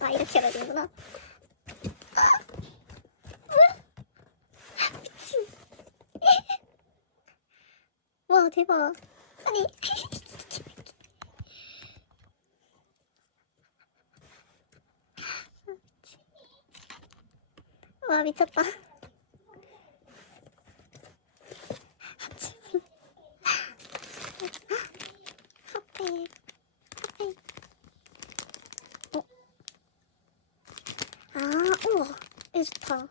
아 이렇게 해야 되는구나. 아? 미친. 와 대박. 아니. 와 미쳤다. 핫팩, 핫팩. 어? 아, 우와, 이거 좋다.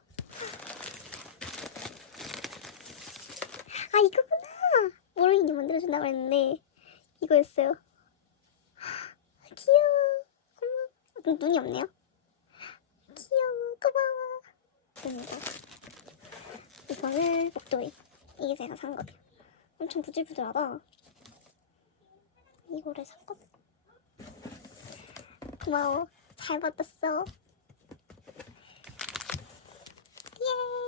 아, 이거구나. 모르인이 만들어준다고 했는데, 이거였어요. 아, 귀여워. 고마워. 눈- 눈이 없네요. 귀여워. 고마워. 그리고 이거는 목도리. 이게 제가 산 거예요. 엄청 부들부들하다. 이거를 샀거든. 고마워. 잘 받았어. 예.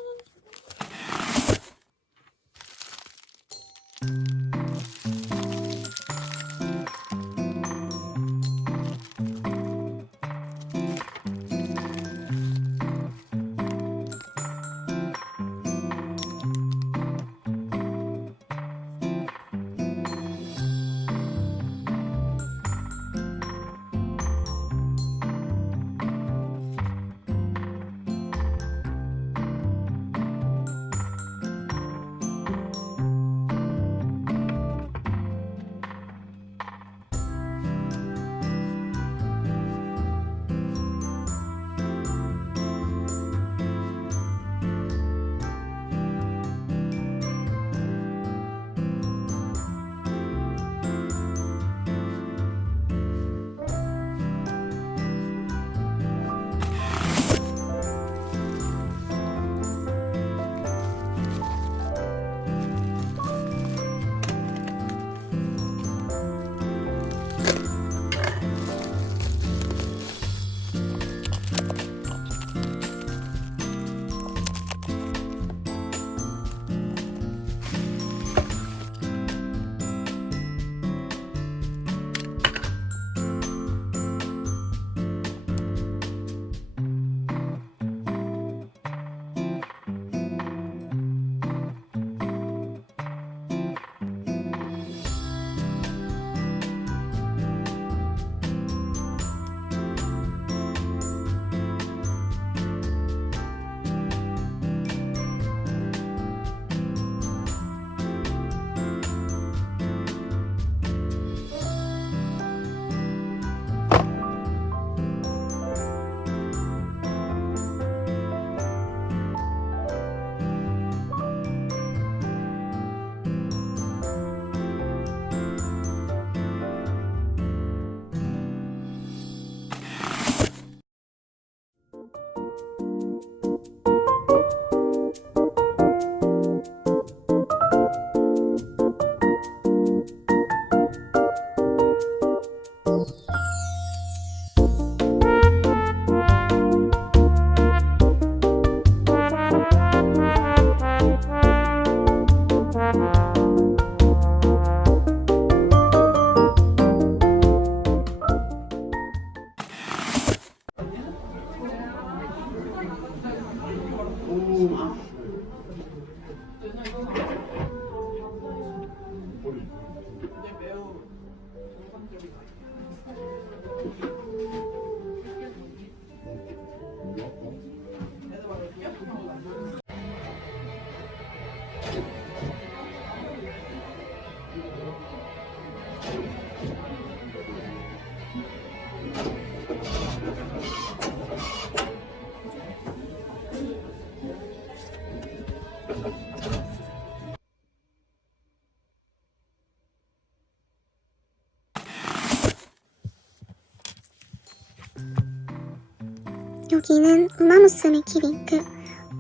여기는 우마무스의 키링, 그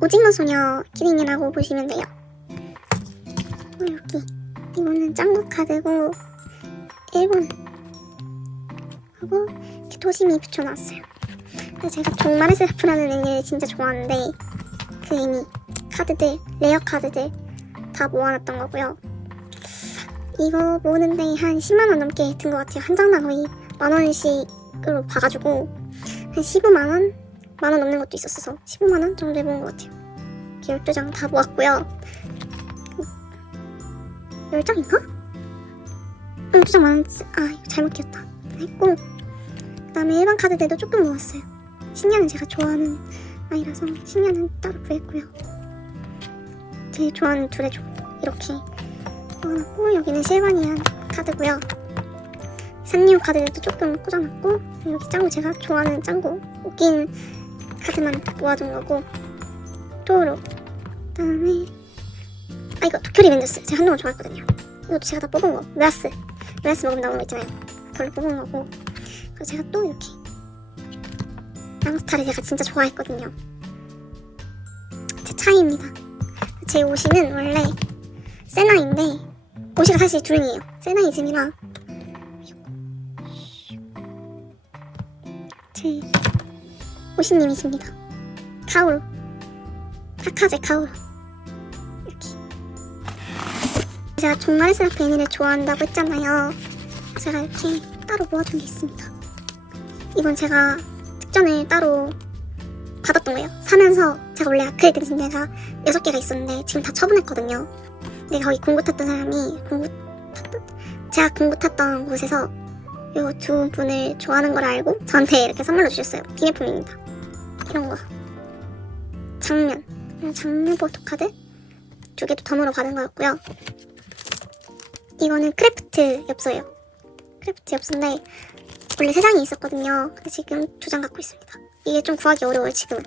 오징어 소녀 키링이라고 보시면 돼요. 어, 여기 이거는 짱구 카드고 일본 하고 이렇게 도심이 붙여놨어요. 제가 종마르 세라프라는 애니를 진짜 좋아하는데 그 애니 카드들, 레어 카드들 다 모아놨던 거고요. 이거 모으는데 한 10만원 넘게 든 것 같아요. 한 장당 거의 만원씩으로 봐가지고 한 15만원? 만 원 넘는 것도 있었어서 15만 원 정도 해본 것 같아요. 이렇게 12장 다 모았고요. 10장인가? 12장 만원, 아, 이거 잘못 끼웠다. 했고, 그 다음에 일반 카드들도 조금 모았어요. 신년은 제가 좋아하는 아이라서 신년은 따로 구했고요. 제일 좋아하는 둘의 조 이렇게 모아놨고 여기는 실바니안 카드고요. 산리오 카드들도 조금 꽂아놨고 여기 짱구 제가 좋아하는 짱구 웃긴 카드만 모아둔 거고 토로 그다음에 아 이거 도쿄 리 벤져스 제가 한동안 좋아했거든요. 이것도 제가 다 뽑은 거 메라스 메라스 먹으면 나오는 거 있잖아요. 그걸로 뽑은 거고 그리고 제가 또 이렇게 랑스타를 제가 진짜 좋아했거든요. 제 차이입니다. 제 옷이는 원래 세나인데 옷이가 사실 둘이에요. 세나이즘이라 제 오시님이십니다. 카오루 카카제 카오루 이렇게 제가 정말 스나프 애니를 좋아한다고 했잖아요. 제가 이렇게 따로 모아둔 게 있습니다. 이건 제가 특전을 따로 받았던 거예요. 사면서 제가 원래 아크릴 등 내가 6개가 있었는데 지금 다 처분했거든요. 근데 거기 공구 탔던 사람이 공구 탔던? 제가 공구 탔던 곳에서 요 두 분을 좋아하는 걸 알고 저한테 이렇게 선물로 주셨어요. 기념품입니다. 이런 거. 장면. 장면 포토카드 두 개도 덤으로 받은 거였고요. 이거는 크래프트 엽서예요. 크래프트 엽서인데 원래 세 장이 있었거든요. 근데 지금 두 장 갖고 있습니다. 이게 좀 구하기 어려워요, 지금은.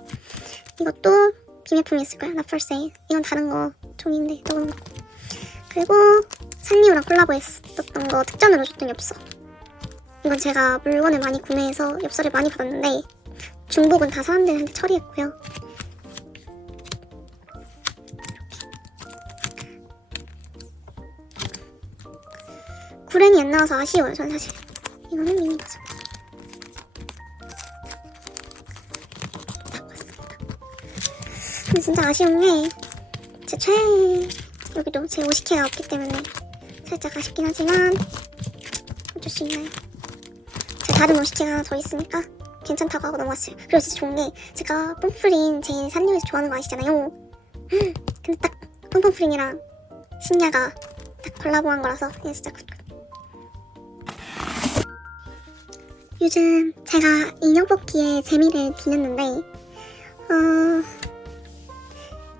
이것도 기념품이었을 거야, 나펄 세인. 이건 다른 거 종인데 넣은 거. 그리고 산리오랑 콜라보했었던 거 특전으로 줬던 엽서. 이건 제가 물건을 많이 구매해서 엽서를 많이 받았는데 중복은 다 사람들한테 처리했고요. 구렌이 안 나와서 아쉬워요, 전 사실. 이거는 미니 버전. 바꿨습니다. 근데 진짜 아쉬운 게, 제 최애, 여기도 제 50개가 없기 때문에 살짝 아쉽긴 하지만, 어쩔 수 있나요? 제 다른 50개가 하나 더 있으니까 괜찮다고 하고 넘어왔어요. 그리고 진짜 좋은 게, 제가 pom프린 제 산림에서 좋아하는 거 아시잖아요. 근데 딱, pom프린이랑 신야가 딱 콜라보한 거라서, 그냥 진짜 굿. 요즘 제가 인형 뽑기에 재미를 빌렸는데 어...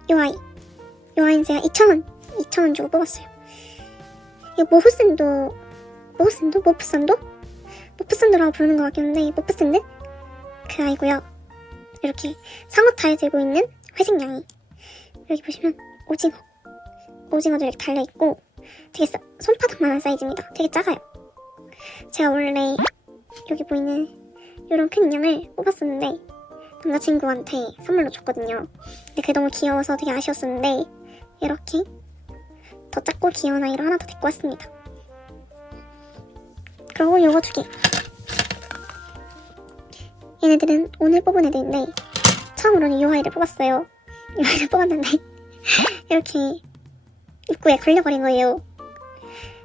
요 아이 요 아이는 제가 2,000원 2,000원 주고 뽑았어요 이거 모프샌도 모프샌도? 모프샌도? 모프샌도라고 부르는 것 같긴 한데 모프샌드? 그 아이고요 이렇게 상어탈 들고 있는 회색냥이 여기 보시면 오징어 오징어도 이렇게 달려있고 되게 싸- 손바닥만한 사이즈입니다 되게 작아요 제가 원래 여기 보이는 이런 큰 인형을 뽑았었는데 남자친구한테 선물로 줬거든요. 근데 그게 너무 귀여워서 되게 아쉬웠었는데 이렇게 더 작고 귀여운 아이를 하나 더 데리고 왔습니다. 그리고 요거 두 개. 얘네들은 오늘 뽑은 애들인데 처음으로는 이 아이를 뽑았어요. 이 아이를 뽑았는데 이렇게 입구에 걸려버린 거예요.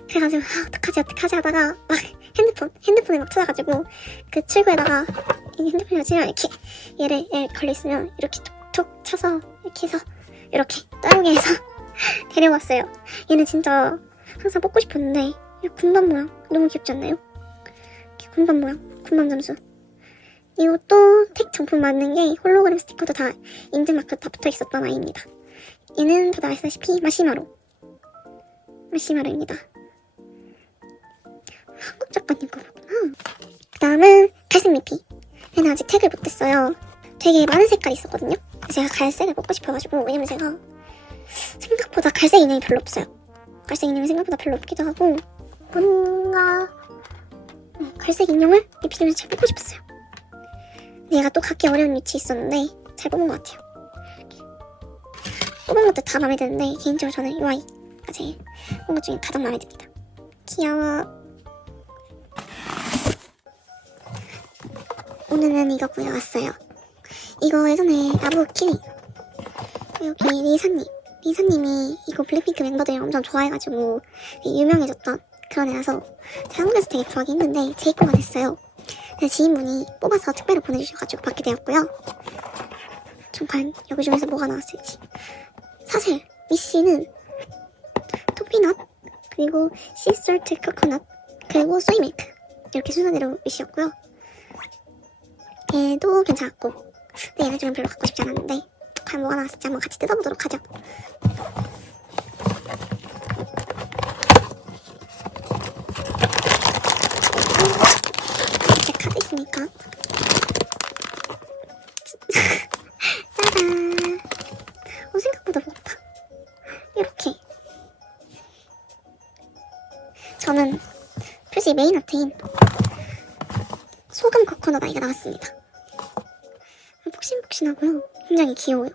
그래가지고 아, 어떡하지 어떡하지 하다가 막 핸드폰 핸드폰에 막 찾아가지고 그 출구에다가 이 핸드폰을 치면 이렇게 얘를 얘 걸려 있으면 이렇게 툭툭 쳐서 이렇게 해서 이렇게 따르게 해서 데려왔어요. 얘는 진짜 항상 뽑고 싶었는데 이 군밤 모양 너무 귀엽지 않나요? 군밤 모양 군밤 잠수. 이것도 택 정품 맞는 게 홀로그램 스티커도 다 인증 마크 다 붙어 있었던 아이입니다. 얘는 다들 아시다시피 마시마로 마시마로입니다. 한국 작가님 거구나. 그 다음은 갈색 미피. 얘는 아직 택을 못했어요. 되게 많은 색깔이 있었거든요. 제가 갈색을 뽑고 싶어가지고 왜냐면 제가 생각보다 갈색 인형이 별로 없어요. 갈색 인형이 생각보다 별로 없기도 하고 뭔가 네, 갈색 인형을 미피님에서 잘 뽑고 싶었어요. 얘가 또 갖기 어려운 위치에 있었는데 잘 뽑은 것 같아요. 뽑은 것도 다 마음에 드는데 개인적으로 저는 이 아이가 제일 뽑은 것 중에 가장 마음에 듭니다. 귀여워. 오늘은 이거 구해왔어요. 이거 예전에 키리 여기 리사님. 리사님이 이거 블랙핑크 멤버들이 엄청 좋아해가지고 유명해졌던 그런 애라서 제가 한국에서 되게 구하기 힘든데 제 입고가 됐어요. 근데 지인분이 뽑아서 특별히 보내주셔가지고 받게 되었고요. 좀 과연 여기 중에서 뭐가 나왔을지. 사실 미씨는 토피넛 그리고 시솔트 코코넛 그리고 소이밀크 이렇게 순서대로 미씨였고요. 얘도 괜찮았고 근데 얘네 중에 별로 갖고 싶지 않았는데 과연 뭐가 나왔을지 한번 같이 뜯어보도록 하죠. 제 있으니까. 짜잔. 어 생각보다 무겁다. 이렇게. 저는 표지 메인 아트인 소금 코코넛 아이가 나왔습니다. 폭신폭신하고요. 굉장히 귀여워요.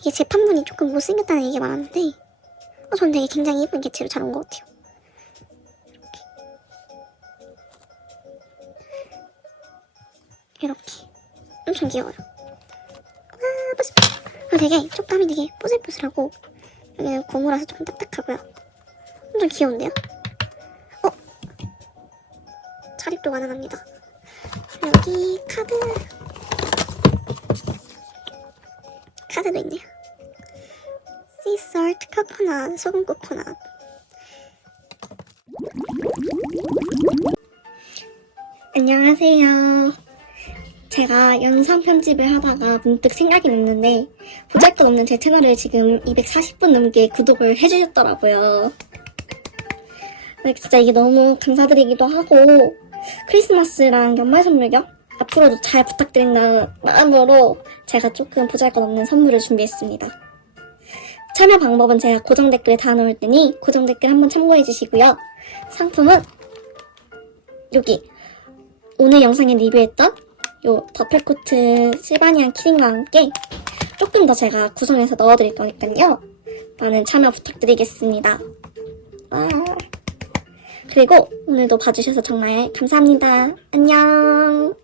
이게 재판분이 조금 못생겼다는 얘기가 많았는데 어, 전 되게 굉장히 예쁜 개체로 잘 온 것 같아요 이렇게. 엄청 귀여워요. 와 뿌슬. 아, 되게 쪽감이 되게 뽀슬뽀슬하고 여기는 고무라서 조금 딱딱하고요. 엄청 귀여운데요? 어? 자립도 가능합니다. 여기 카드. 카드도 있네요. 씨솔트 코코넛 소금 코코넛. 안녕하세요 제가 영상 편집을 하다가 문득 생각이 났는데 보잘것없는 제 채널을 지금 240분 넘게 구독을 해주셨더라고요. 네, 진짜 이게 너무 감사드리기도 하고 크리스마스랑 연말 선물 겸 앞으로도 잘 부탁드린다는 마음으로 제가 조금 보잘것없는 선물을 준비했습니다. 참여 방법은 제가 고정 댓글에 다 넣을 테니 고정 댓글 한번 참고해 주시고요. 상품은 여기 오늘 영상에 리뷰했던 요 더플코트 실바니안 키링과 함께 조금 더 제가 구성해서 넣어드릴 거니까요. 많은 참여 부탁드리겠습니다. 와. 그리고 오늘도 봐주셔서 정말 감사합니다. 안녕.